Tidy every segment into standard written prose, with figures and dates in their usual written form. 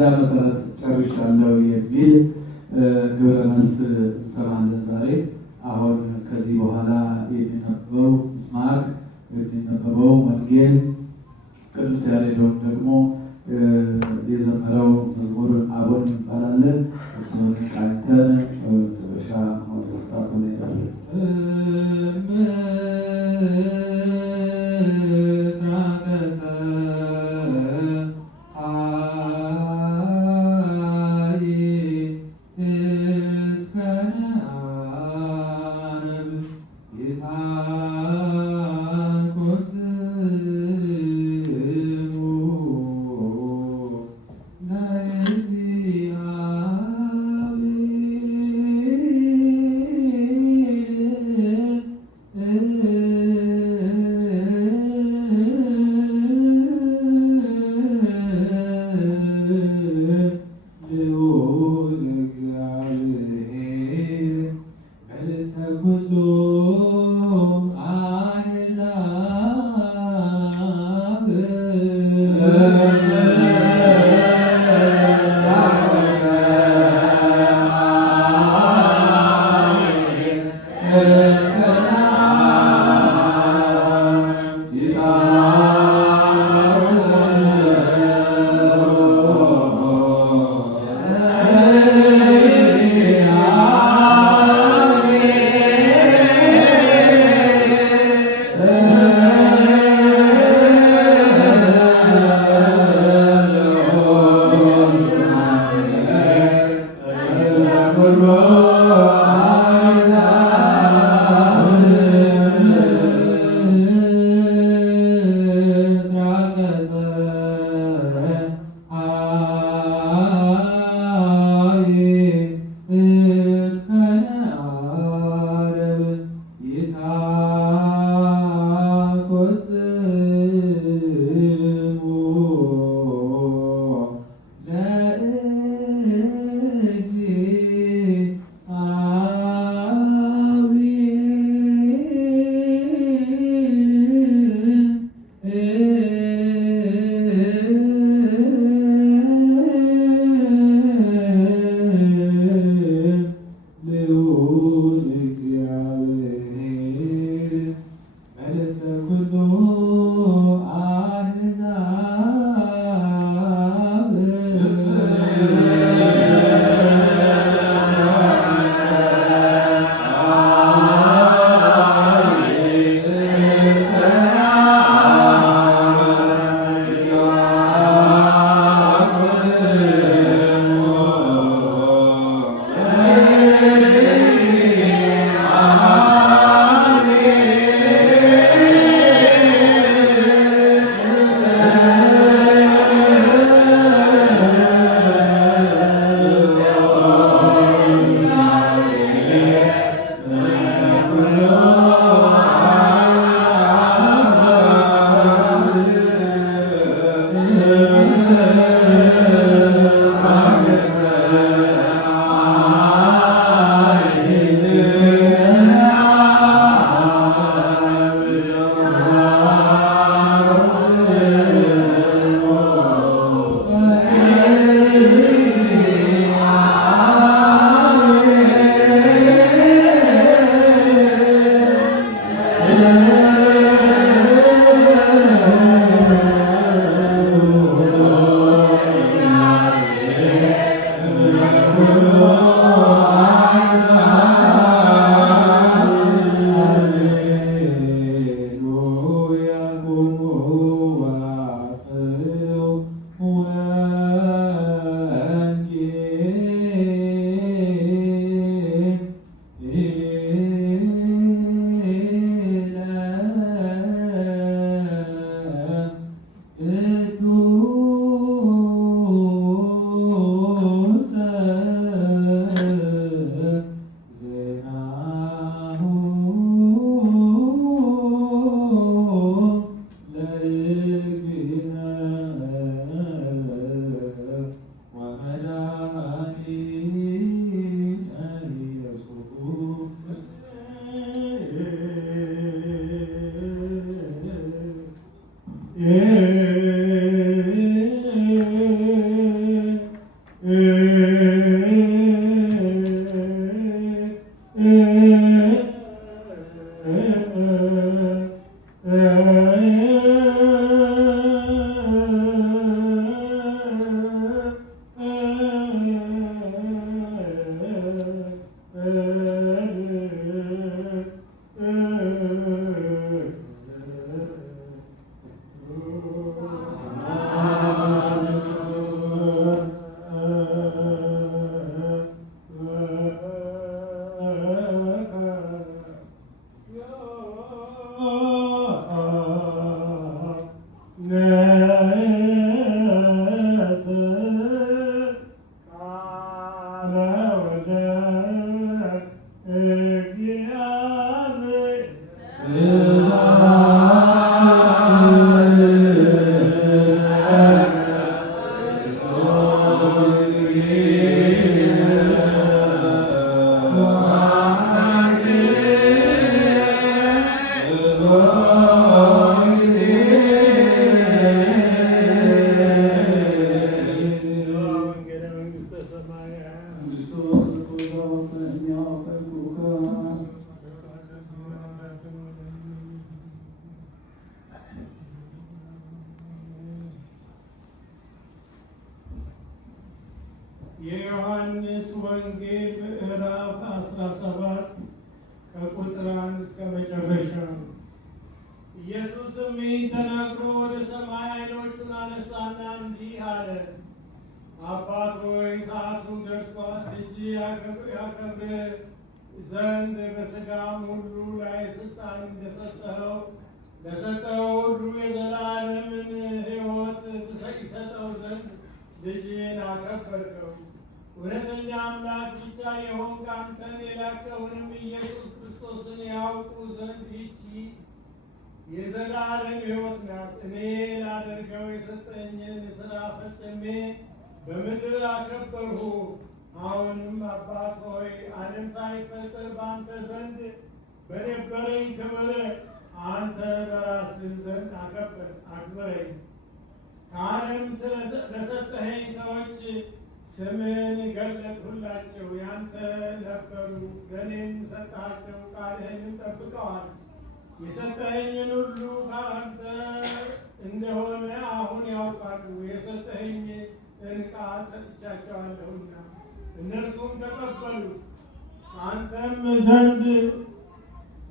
በዛ መሰረት ጨርሻለሁ የሚል ግብረ መልስ እንሰማለን ዛሬ። አሁን ከዚህ በኋላ የሚነበበው ምስማክ የሚነበበው ወንጌል ቅዱስ ያሬዶም ደግሞ የዘመረው መዝሙር አቦን እንባላለን። እሱን ቃኝተን መጨረሻ ወደ ወጣቱ እንሄዳለን። የዮሐንስ ወንጌል ምዕራፍ 17 ከቁጥር 1 እስከ መጨረሻ። ኢየሱስም ይህን ተናግሮ ወደ ሰማይ ዓይኖቹን አነሳና እንዲህ አለ። አባት ሆይ ሰዓቱን ደርሷል። ልጅህ ያከብርህ ዘንድ በሥጋም ሁሉ ላይ ሥልጣን እንደሰጠኸው ለሰጠው ሁሉ የዘላለምን ሕይወት ይሰጠው ዘንድ ልጅህን አከበርከው። እውነተኛ አምላክ ብቻ የሆንክ አንተን የላከውንም ኢየሱስ ክርስቶስን ያውቁ ዘንድ ይህች የዘላለም ሕይወት ናት። እኔ ላደርገው የሰጠኝን ሥራ ፈጽሜ በምድር አከበርሁ። አሁንም አባት ሆይ ዓለም ሳይፈጠር በአንተ ዘንድ በነበረኝ ክብር አንተ በራስህ ዘንድ አክብረኝ። ከዓለም ለሰጠኸኝ ሰዎች ስምህን ገለጥሁላቸው። ያንተ ነበሩ፣ ለእኔም ሰጠሃቸው፣ ቃልህንም ጠብቀዋል። የሰጠኸኝን ሁሉ ከአንተ እንደሆነ አሁን ያውቃሉ። የሰጠኸኝን ቃል ሰጥቻቸዋለሁና እነርሱም ተቀበሉ። አንተም ዘንድ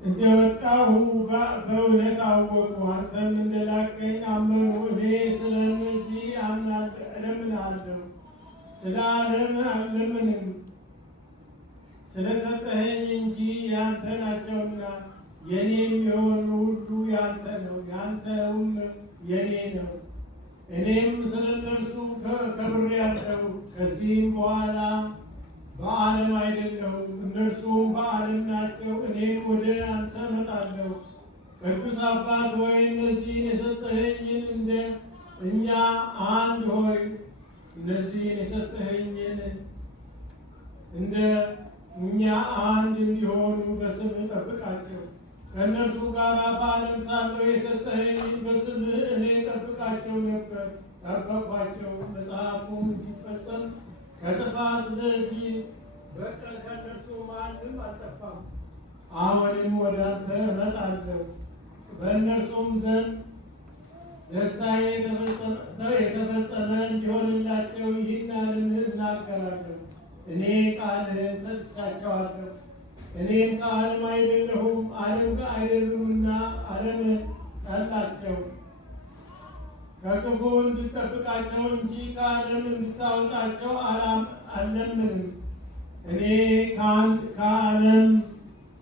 እንደወጣሁ በእውነት አወቁ። አንተም እንደላከኝ አመኑ። እኔ ስለ እነዚህ እለምናለሁ፣ ስለ ዓለም አልለምንም፣ ስለ ሰጠኸኝ እንጂ ያንተ ናቸውና። የኔም የሆኑ ሁሉ ያንተ ነው፣ ያንተውም የኔ ነው። እኔም ስለ እነርሱ ከብሬአለሁ። ከዚህም በኋላ በዓለም አይደለሁም፣ እነርሱም በዓለም ናቸው። እኔም ወደ አንተ እመጣለሁ። ቅዱስ አባት ሆይ እነዚህን የሰጠኸኝን እንደ እኛ አንድ ሆይ እነዚህን የሰጠኸኝን እንደ እኛ አንድ እንዲሆኑ በስምህ ጠብቃቸው። ከእነርሱ ጋር በዓለም ሳለሁ የሰጠኸኝን በስምህ እኔ ጠብቃቸው ነበር፣ ጠበቅኋቸው። መጽሐፉም እንዲፈጸም ከጥፋት ልጅ በቀር ከእነርሱ ማንም አልጠፋም። አሁንም ወደ አንተ እመጣለሁ። በእነርሱም ዘንድ ደስታዬ የተፈጸመ እንዲሆንላቸው ይህን እናገራለሁ። እኔ ቃልህን ሰጥቻቸዋለሁ። እኔም ከዓለም አይደለሁም፣ ዓለም አይደሉምና ዓለም ጠላቸው። ከክፉ እንድጠብቃቸው እንጂ ከዓለም እንድታወጣቸው አልለምንም። እኔ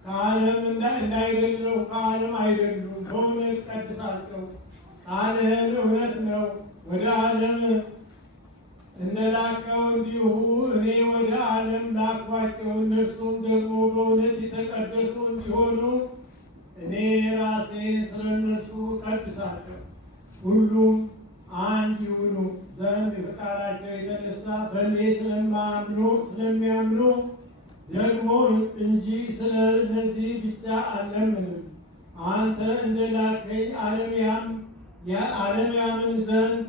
ከዓለም እንዳይደለሁ ከዓለም አይደሉም። በእውነት ቀድሳቸው። ቃልህን እውነት ነው። ወደ ዓለም እንደላከው እንዲሁ እኔ ወደ ዓለም ላኳቸው። እነርሱም ደግሞ በእውነት የተቀደሱ እንዲሆኑ እኔ ራሴ ስለ እነርሱ ቀድሳለሁ። ሁሉም አንድ ይሁኑ ዘንድ ከቃላቸው የተነሳ በእኔ ስለሚያምኑ ደግሞ እንጂ ስለ እነዚህ ብቻ አልለምንም። አንተ እንደላከኝ ዓለም ያምን ዘንድ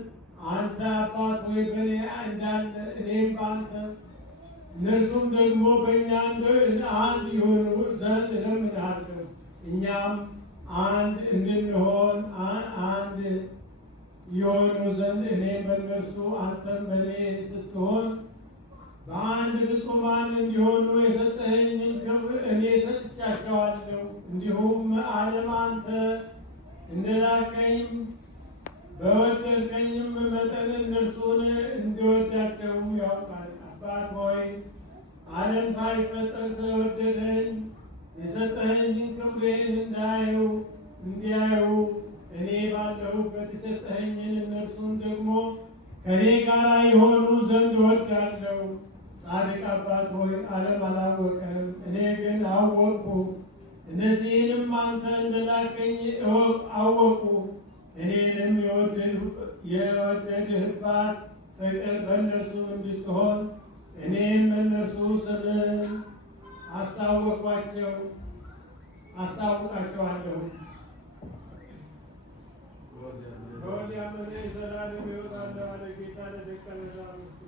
አንተ አባት ሆይ በእኔ እንዳለ እኔም በአንተ እነርሱም ደግሞ በእኛ አንድ የሆኑ ዘንድ እለምንሃለሁ። እኛም አንድ እንድንሆን አንድ የሆኑ ዘንድ እኔም በእነርሱ አንተም በእኔ ስትሆን በአንድ ፍጹማን እንዲሆኑ የሰጠኸኝን ክብር እኔ ሰጥቻቸዋለሁ። እንዲሁም ዓለም አንተ እንደላከኝ በወደድከኝም መጠን እነርሱን እንዲወዳቸው ያውቃል። አባት ሆይ ዓለም ሳይፈጠር ስለወደደኝ የሰጠኸኝን ክብሬን እንዲያዩ እኔ ባለሁበት የሰጠኸኝን እነርሱን ደግሞ ከእኔ ጋር የሆኑ ዘንድ እወዳለሁ። ጻድቅ አባት ሆይ ዓለም አላወቀም፣ እኔ ግን አወቅሁ። እነዚህንም አንተ እንደላከኝ አወቁ። እኔንም የወደድህባት ፍቅር በእነርሱ እንድትሆን እኔም በእነርሱ ስምህን አስታውቃቸዋለሁ። በወዲያ ዘላለም ሕይወት አለ አለ ጌታ ለደቀ መዛሙርቱ